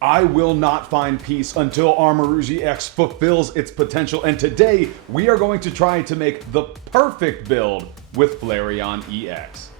I will not find peace until Armarouge EX fulfills its potential, and today we are going to try to make the perfect build with Flareon EX.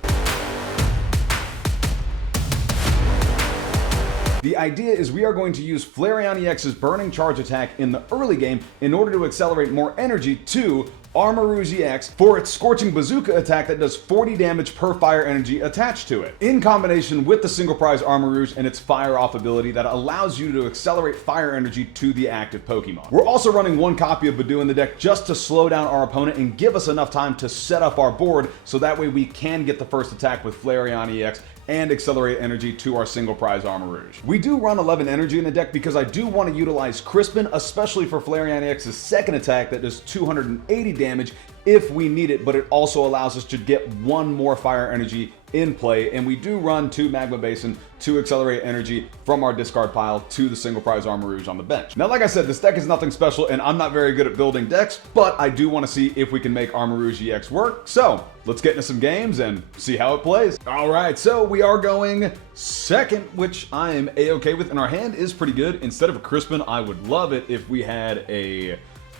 The idea is we are going to use Flareon EX's Burning Charge attack in the early game in order to accelerate more energy to Armarouge EX for its Scorching Bazooka attack that does 40 damage per fire energy attached to it, in combination with the single prize Armarouge and its Fire Off ability that allows you to accelerate fire energy to the active Pokemon. We're also running one copy of Budew in the deck just to slow down our opponent and give us enough time to set up our board so that way we can get the first attack with Flareon EX and accelerate energy to our single prize Armarouge. We do run 11 energy in the deck because I do want to utilize Crispin, especially for Flareon EX's second attack that does 280 damage if we need it, but it also allows us to get one more fire energy in play, and we do run 2 Magma Basin to accelerate energy from our discard pile to the single prize Armarouge on the bench. Now, like I said, this deck is nothing special, and I'm not very good at building decks, but I do want to see if we can make Armarouge EX work. So let's get into some games and see how it plays. All right, so we are going second, which I am a-okay with, and our hand is pretty good. Instead of a Crispin, I would love it if we had a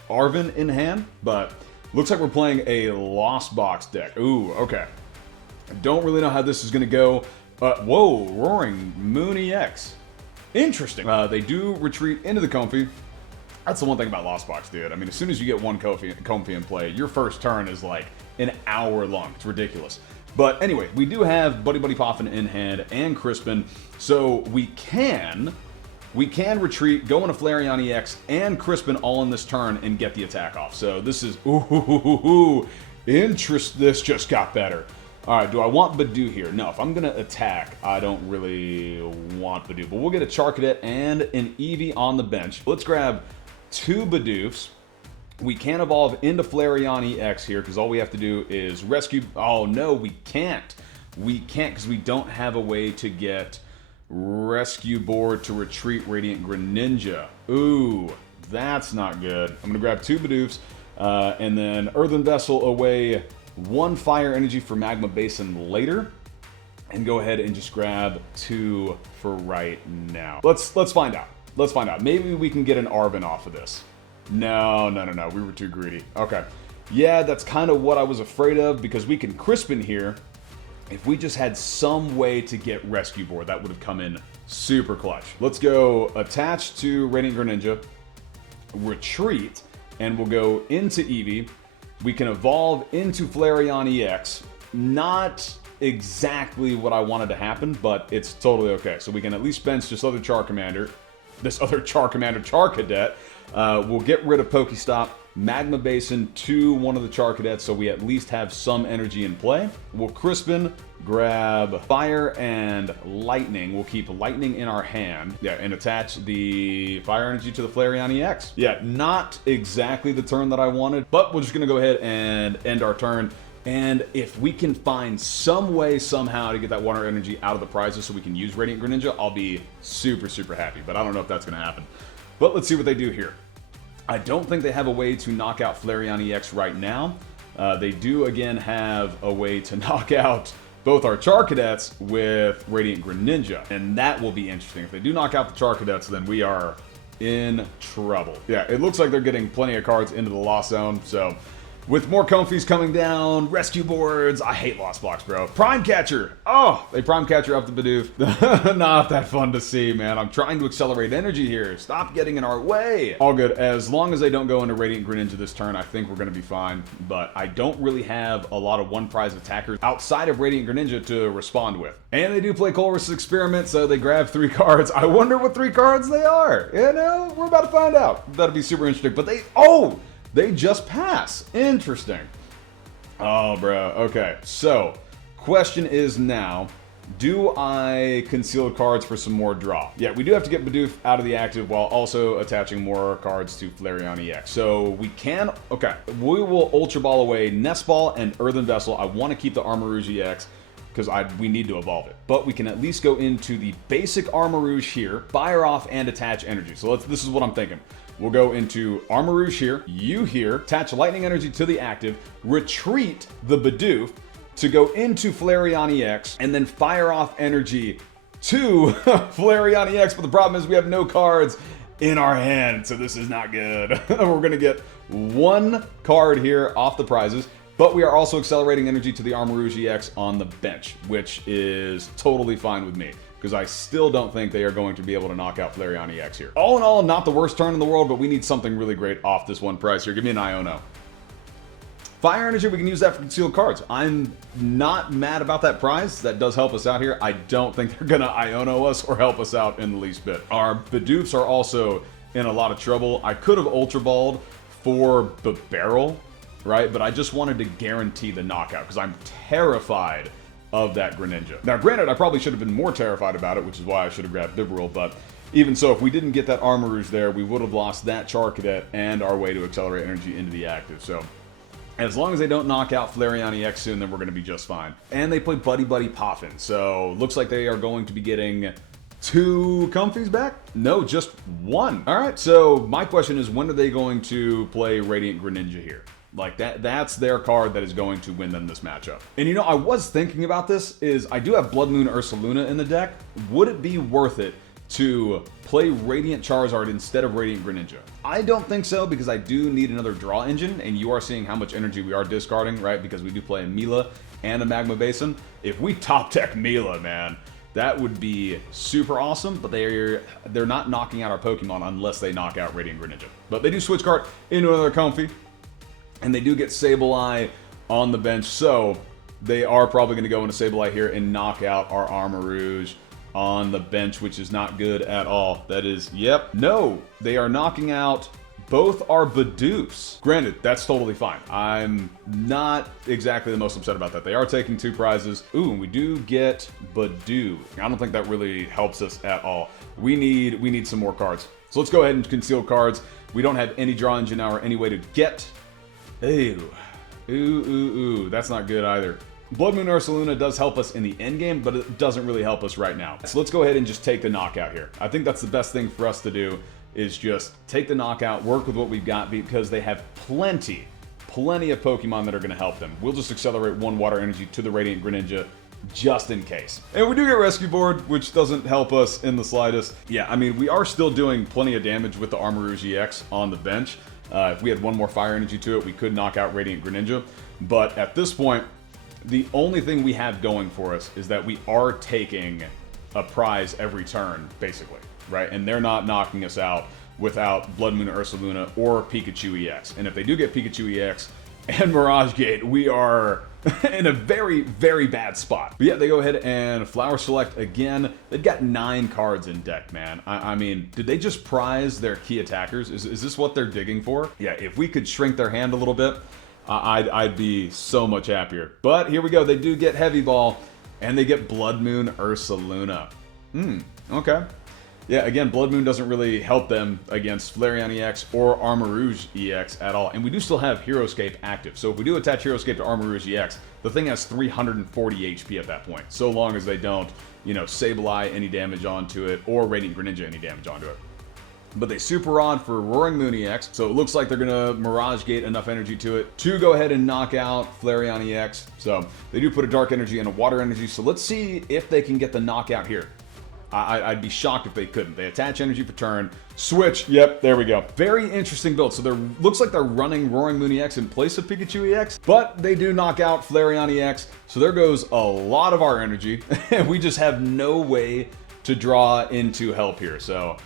Arven in hand, but looks like we're playing a Lost Box deck. Ooh, okay. I don't really know how this is going to go. Whoa, Roaring Moon EX. Interesting. They do retreat into the Comfy. That's the one thing about Lost Box, dude. I mean, as soon as you get one Comfy in play, your first turn is like an hour long. It's ridiculous. But anyway, we do have Buddy-Buddy Poffin in hand and Crispin, so we can retreat, go into Flareon EX and Crispin all in this turn and get the attack off. So this is, this just got better. All right, do I want Budew here? No, if I'm gonna attack, I don't really want Budew, but we'll get a Charcadet and an Eevee on the bench. Let's grab 2 Bidoofs. We can evolve into Flareon EX here because all we have to do is rescue. Oh no, we can't. We can't because we don't have a way to get rescue board to retreat Radiant Greninja. Ooh, that's not good. I'm gonna grab 2 Bidoofs and then Earthen Vessel away 1 fire energy for Magma Basin later, and go ahead and just grab 2 for right now. Let's find out. Let's find out. Maybe we can get an Arven off of this. No. We were too greedy. Okay. Yeah, that's kind of what I was afraid of because we can Crispin here. If we just had some way to get rescue board, that would have come in super clutch. Let's go attach to Radiant Greninja, retreat, and we'll go into Eevee. We can evolve into Flareon EX. Not exactly what I wanted to happen, but it's totally okay. So we can at least bench this other Charcadet. We'll get rid of Pokestop, Magma Basin to one of the Charcadets, so we at least have some energy in play. We'll Crispin, grab Fire and Lightning. We'll keep Lightning in our hand. Yeah, and attach the Fire Energy to the Flareon EX. Yeah, not exactly the turn that I wanted, but we're just gonna go ahead and end our turn. And if we can find some way, somehow, to get that Water Energy out of the prizes so we can use Radiant Greninja, I'll be super, super happy. But I don't know if that's gonna happen. But let's see what they do here. I don't think they have a way to knock out Flareon EX right now. They do, again, have a way to knock out both our Charcadets with Radiant Greninja, and that will be interesting. If they do knock out the Charcadets, then we are in trouble. Yeah, it looks like they're getting plenty of cards into the Lost Zone, so with more Comfies coming down, rescue boards. I hate Lost Box, bro. Prime Catcher. Oh, they Prime Catcher up the Bidoof. Not that fun to see, man. I'm trying to accelerate energy here. Stop getting in our way. All good. As long as they don't go into Radiant Greninja this turn, I think we're going to be fine. But I don't really have a lot of one prize attackers outside of Radiant Greninja to respond with. And they do play Colress's Experiment, so they grab 3 cards. I wonder what 3 cards they are. You know, we're about to find out. That'll be super interesting. But they just pass. Interesting. Oh, bro. Okay, so question is now, do I conceal cards for some more draw? Yeah, we do have to get Bidoof out of the active while also attaching more cards to Flareon EX. So we can, okay, we will Ultra Ball away Nest Ball and Earthen Vessel. I want to keep the Armarouge EX because we need to evolve it. But we can at least go into the basic Armarouge here, fire off and attach energy. So this is what I'm thinking. We'll go into Armarouge here, you here, attach Lightning Energy to the active, retreat the Bidoof to go into Flareon EX, and then fire off energy 2 Flareon EX, but the problem is we have no cards in our hand, so this is not good. We're gonna get 1 card here off the prizes, but we are also accelerating energy to the Armarouge EX on the bench, which is totally fine with me, because I still don't think they are going to be able to knock out Flareon EX here. All in all, not the worst turn in the world, but we need something really great off this 1 prize here. Give me an Iono. Fire Energy, we can use that for concealed cards. I'm not mad about that prize. That does help us out here. I don't think they're gonna Iono us or help us out in the least bit. Our Bidoofs are also in a lot of trouble. I could have Ultra Balled for Bibarel, right? But I just wanted to guarantee the knockout because I'm terrified of that Greninja. Now, granted, I probably should have been more terrified about it, which is why I should have grabbed Bibarel, but even so, if we didn't get that Armarouge there, we would have lost that Charcadet and our way to accelerate energy into the active. So as long as they don't knock out Flareon EX soon, then we're going to be just fine. And they play Buddy-Buddy Poffin, so looks like they are going to be getting 2 Comfies back? No, just 1. All right, so my question is, when are they going to play Radiant Greninja here? Like, that's their card that is going to win them this matchup. And you know, I was thinking about this, is I do have Bloodmoon Ursaluna in the deck. Would it be worth it to play Radiant Charizard instead of Radiant Greninja? I don't think so, because I do need another draw engine, and you are seeing how much energy we are discarding, right? Because we do play a Mela and a Magma Basin. If we top deck Mela, man, that would be super awesome, but they're not knocking out our Pokemon unless they knock out Radiant Greninja. But they do switch card into another Comfy, and they do get Sableye on the bench, so they are probably going to go into Sableye here and knock out our Armarouge on the bench, which is not good at all. That is, yep, no, they are knocking out both our Bidoofs. Granted, that's totally fine. I'm not exactly the most upset about that. They are taking 2 prizes. Ooh, and we do get Budew. I don't think that really helps us at all. We need some more cards. So let's go ahead and conceal cards. We don't have any draw engine now or any way to get. Ooh, that's not good either. Bloodmoon Ursaluna does help us in the end game, but it doesn't really help us right now. So let's go ahead and just take the knockout here. I think that's the best thing for us to do, is just take the knockout, work with what we've got, because they have plenty of Pokemon that are going to help them. We'll just accelerate 1 Water Energy to the Radiant Greninja, just in case. And we do get Rescue Board, which doesn't help us in the slightest. Yeah, I mean, we are still doing plenty of damage with the Armarouge EX on the bench. If we had 1 more Fire Energy to it, we could knock out Radiant Greninja. But at this point, the only thing we have going for us is that we are taking a prize every turn, basically, right? And they're not knocking us out without Bloodmoon Ursaluna or Pikachu EX. And if they do get Pikachu EX and Mirage Gate, we are in a very, very bad spot. But yeah, they go ahead and Flower Select again. They've got 9 cards in deck, man. I mean, did they just prize their key attackers? Is this what they're digging for? Yeah, if we could shrink their hand a little bit, I'd be so much happier. But here we go. They do get Heavy Ball, and they get Bloodmoon Ursaluna. Okay. Yeah, again, Bloodmoon doesn't really help them against Flareon EX or Armarouge EX at all. And we do still have Heroescape active. So if we do attach Heroescape to Armarouge EX, the thing has 340 HP at that point. So long as they don't, you know, Sableye any damage onto it or Radiant Greninja any damage onto it. But they Super Rod for Roaring Moon EX, so it looks like they're going to Mirage Gate enough energy to it to go ahead and knock out Flareon EX. So they do put a Dark Energy and a Water Energy, so let's see if they can get the knockout here. I'd be shocked if they couldn't. They attach energy for turn, switch, yep, there we go. Very interesting build. So looks like they're running Roaring Moon EX in place of Pikachu EX, but they do knock out Flareon EX, so there goes a lot of our energy, and we just have no way to draw into help here, so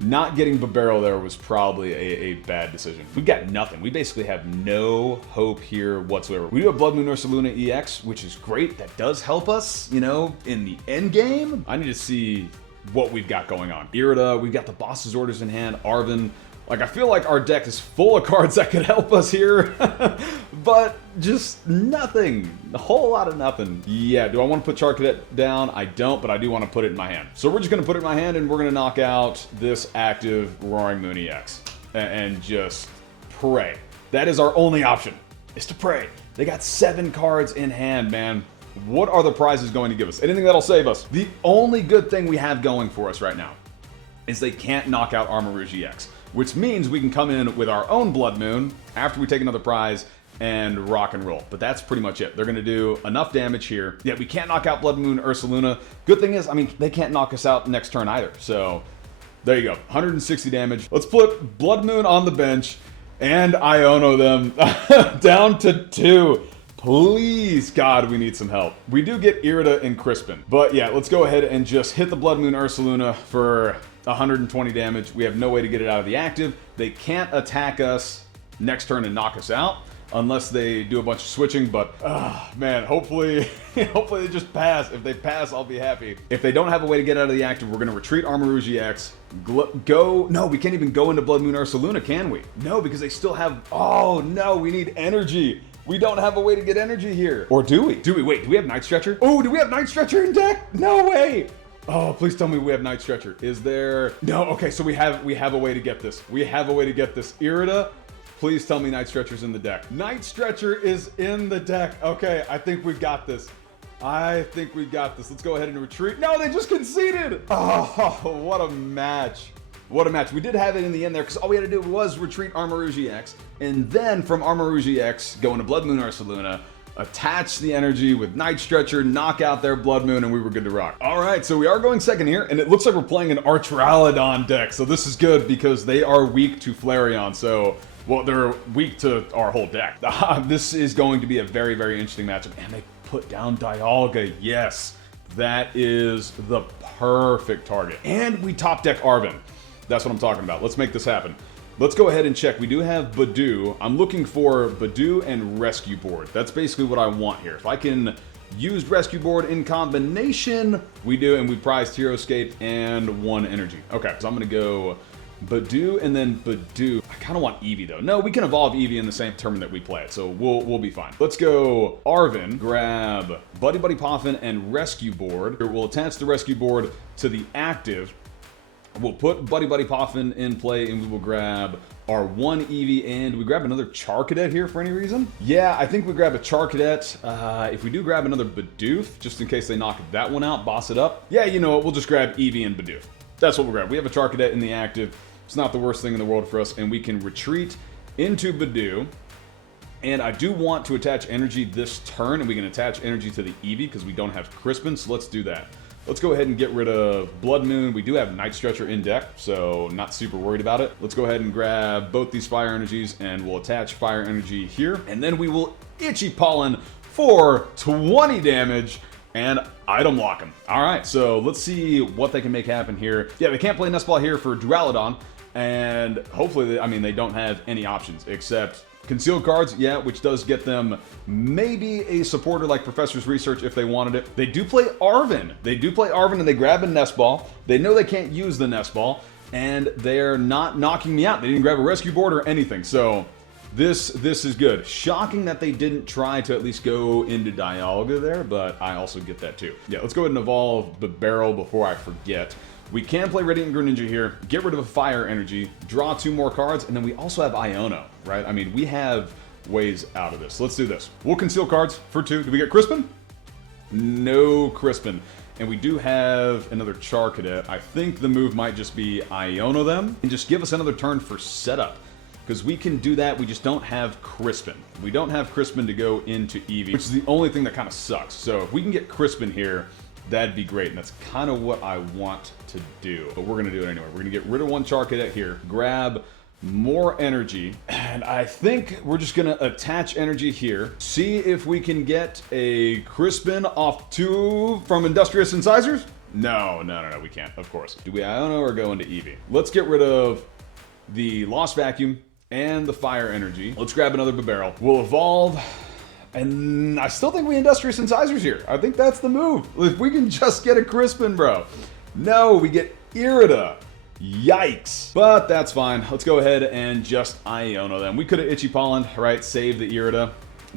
not getting Bibarel there was probably a bad decision. We've got nothing. We basically have no hope here whatsoever. We do have Bloodmoon Ursaluna EX, which is great. That does help us, you know, in the end game. I need to see what we've got going on. Irida, we've got the boss's orders in hand. Arven. Like, I feel like our deck is full of cards that could help us here, but just nothing. A whole lot of nothing. Yeah, do I want to put Charcadet down? I don't, but I do want to put it in my hand. So we're just going to put it in my hand, and we're going to knock out this active Roaring Moon EX and just pray. That is our only option, is to pray. They got 7 cards in hand, man. What are the prizes going to give us? Anything that'll save us. The only good thing we have going for us right now is they can't knock out Armarouge EX, which means we can come in with our own Bloodmoon after we take another prize and rock and roll. But that's pretty much it. They're going to do enough damage here. Yeah, we can't knock out Bloodmoon Ursaluna. Good thing is, I mean, they can't knock us out next turn either. So there you go, 160 damage. Let's put Bloodmoon on the bench and Iono them down to 2. Please, God, we need some help. We do get Irida and Crispin. But yeah, let's go ahead and just hit the Bloodmoon Ursaluna for 120 damage. We have no way to get it out of the active. They can't attack us next turn and knock us out unless they do a bunch of switching, but man, hopefully hopefully they just pass. If they pass, I'll be happy. If they don't have a way to get out of the active, we're going to retreat Armarouge EX, no, we can't even go into Bloodmoon Ursaluna, can we? No, because they still have, oh no, we need energy. We don't have a way to get energy here. Or do we? Wait, do we have Night Stretcher? Oh, do we have Night Stretcher in deck? No way. Oh, please tell me we have Night Stretcher. Is there? No, okay, so we have a way to get this. We have a way to get this. Irida, please tell me Night Stretcher's in the deck. Night Stretcher is in the deck. Okay, I think we've got this. Let's go ahead and retreat. No, they just conceded. Oh, what a match. What a match. We did have it in the end there because all we had to do was retreat Armarouge EX, and then from Armarouge EX, go into Bloodmoon Ursaluna, attach the energy with Night Stretcher, knock out their Bloodmoon, and we were good to rock. All right, so we are going second here, and it looks like we're playing an Artralodon deck, so this is good because they are weak to Flareon, so, well, they're weak to our whole deck. This is going to be a very, very interesting matchup, and they put down Dialga, yes. That is the perfect target. And we top deck Arven. That's what I'm talking about. Let's make this happen. Let's go ahead and check. We do have Budew. I'm looking for Budew and Rescue Board. That's basically what I want here. If I can use Rescue Board in combination, we do, and we prized Hero Escape and 1 energy. Okay, so I'm going to go Budew and then Budew. I kind of want Eevee though. No, we can evolve Eevee in the same tournament that we play it, so we'll be fine. Let's go Arven, grab Buddy-Buddy Poffin and Rescue Board. We'll attach the Rescue Board to the active. We'll put Buddy-Buddy Poffin in play, and we will grab our 1 Eevee, and we grab another Charcadet here for any reason? Yeah, I think we grab a Charcadet. If we do grab another Bidoof, just in case they knock that one out, boss it up. Yeah, you know what, we'll just grab Eevee and Bidoof. That's what we'll grab. We have a Charcadet in the active. It's not the worst thing in the world for us, and we can retreat into Budew. And I do want to attach energy this turn, and we can attach energy to the Eevee because we don't have Crispin, so let's do that. Let's go ahead and get rid of Bloodmoon. We do have Night Stretcher in deck, so not super worried about it. Let's go ahead and grab both these Fire Energies, and we'll attach Fire Energy here. And then we will Itchy Pollen for 20 damage and item lock him. All right, so let's see what they can make happen here. Yeah, they can't play Nest Ball here for Duraludon, and hopefully, they don't have any options except concealed cards, yeah, which does get them maybe a supporter like Professor's Research if they wanted it. They do play Arven. And they grab a Nest Ball. They know they can't use the Nest Ball, and they're not knocking me out. They didn't grab a Rescue Board or anything, so this is good. Shocking that they didn't try to at least go into Dialga there, but I also get that too. Yeah, let's go ahead and evolve Bibarel before I forget. We can play Radiant Greninja here, get rid of a Fire Energy, draw 2 more cards, and then we also have Iono, right? We have ways out of this. Let's do this. We'll conceal cards for 2. Do we get Crispin? No Crispin. And we do have another Charcadet. I think the move might just be Iono them and just give us another turn for setup. Because we can do that, we just don't have Crispin. We don't have Crispin to go into Eevee, which is the only thing that kind of sucks. So if we can get Crispin here, that'd be great, and that's kind of what I want to do. But we're going to do it anyway. We're going to get rid of 1 Charcadet here, grab more energy, and I think we're just going to attach energy here, see if we can get a Crispin off 2 from Industrious Incisors? No, we can't, of course. Do we Iono or go into Eevee? Let's get rid of the Lost Vacuum and the Fire Energy. Let's grab another Bibarel. We'll evolve. And I still think we Industrious Incisors here. I think that's the move. If we can just get a Crispin, bro. No, we get Irida. Yikes. But that's fine. Let's go ahead and just Iono them. We could have Itchy Pollen, right? Save the Irida.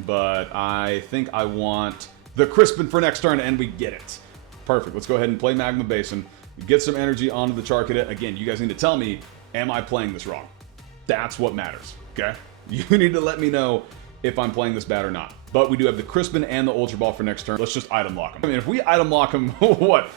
But I think I want the Crispin for next turn, and we get it. Perfect. Let's go ahead and play Magma Basin. Get some energy onto the Charcadet. Again, you guys need to tell me, am I playing this wrong? That's what matters, okay? You need to let me know if I'm playing this bad or not. But we do have the Crispin and the Ultra Ball for next turn. Let's just item lock him. If we item lock him, what?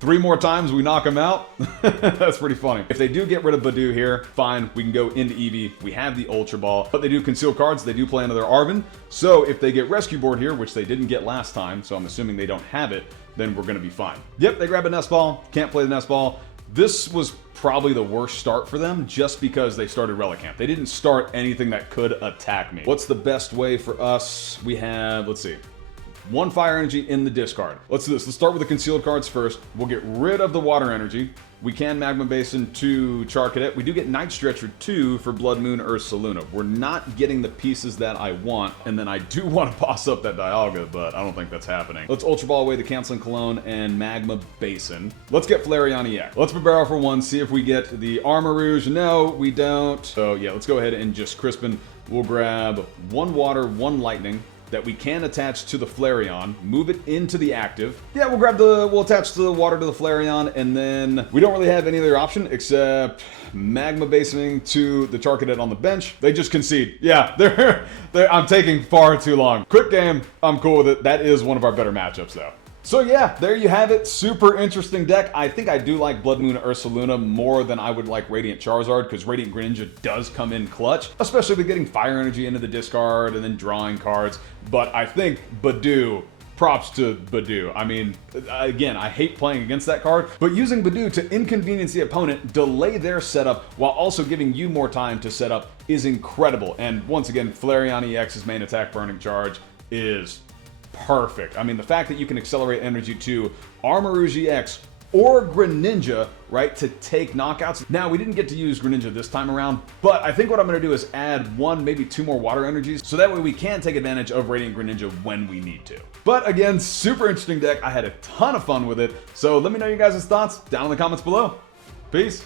3 more times we knock them out. That's pretty funny. If they do get rid of Budew here, fine, we can go into Eevee. We have the Ultra Ball, but they do conceal cards. They do play into their Arven. So if they get Rescue Board here, which they didn't get last time, so I'm assuming they don't have it, then we're gonna be fine. Yep, they grab a Nest Ball. Can't play the Nest Ball. This was probably the worst start for them just because they started Relicanth. They didn't start anything that could attack me. What's the best way for us? We have, let's see, 1 Fire Energy in the discard. Let's do this. Let's start with the concealed cards first. We'll get rid of the Water Energy. We can Magma Basin to Charcadet. We do get Night Stretcher 2 for Bloodmoon Ursaluna. We're not getting the pieces that I want, and then I do want to boss up that Dialga, but I don't think that's happening. Let's Ultra Ball away the Canceling Cologne and Magma Basin. Let's get Flareon EX. Let's Bibarel for 1, see if we get the Armarouge. No, we don't. So yeah, let's go ahead and just Crispin. We'll grab 1 Water, 1 Lightning that we can attach to the Flareon, move it into the active. Yeah, we'll attach the Water to the Flareon, and then we don't really have any other option except Magma Basin to the Charcadet on the bench. They just concede. Yeah, I'm taking far too long. Quick game, I'm cool with it. That is one of our better matchups though. So yeah, there you have it. Super interesting deck. I think I do like Bloodmoon Ursaluna more than I would like Radiant Charizard, because Radiant Greninja does come in clutch, especially with getting Fire Energy into the discard and then drawing cards. But I think Budew, props to Budew. I mean, again, I hate playing against that card, but using Budew to inconvenience the opponent, delay their setup, while also giving you more time to set up is incredible. And once again, Flareon EX's main attack Burning Charge is perfect. I mean, the fact that you can accelerate energy to Armarouge EX or Greninja, right, to take knockouts. Now, we didn't get to use Greninja this time around, but I think what I'm going to do is add 1, maybe 2 more Water Energies, so that way we can take advantage of Radiant Greninja when we need to. But again, super interesting deck. I had a ton of fun with it, so let me know your guys' thoughts down in the comments below. Peace.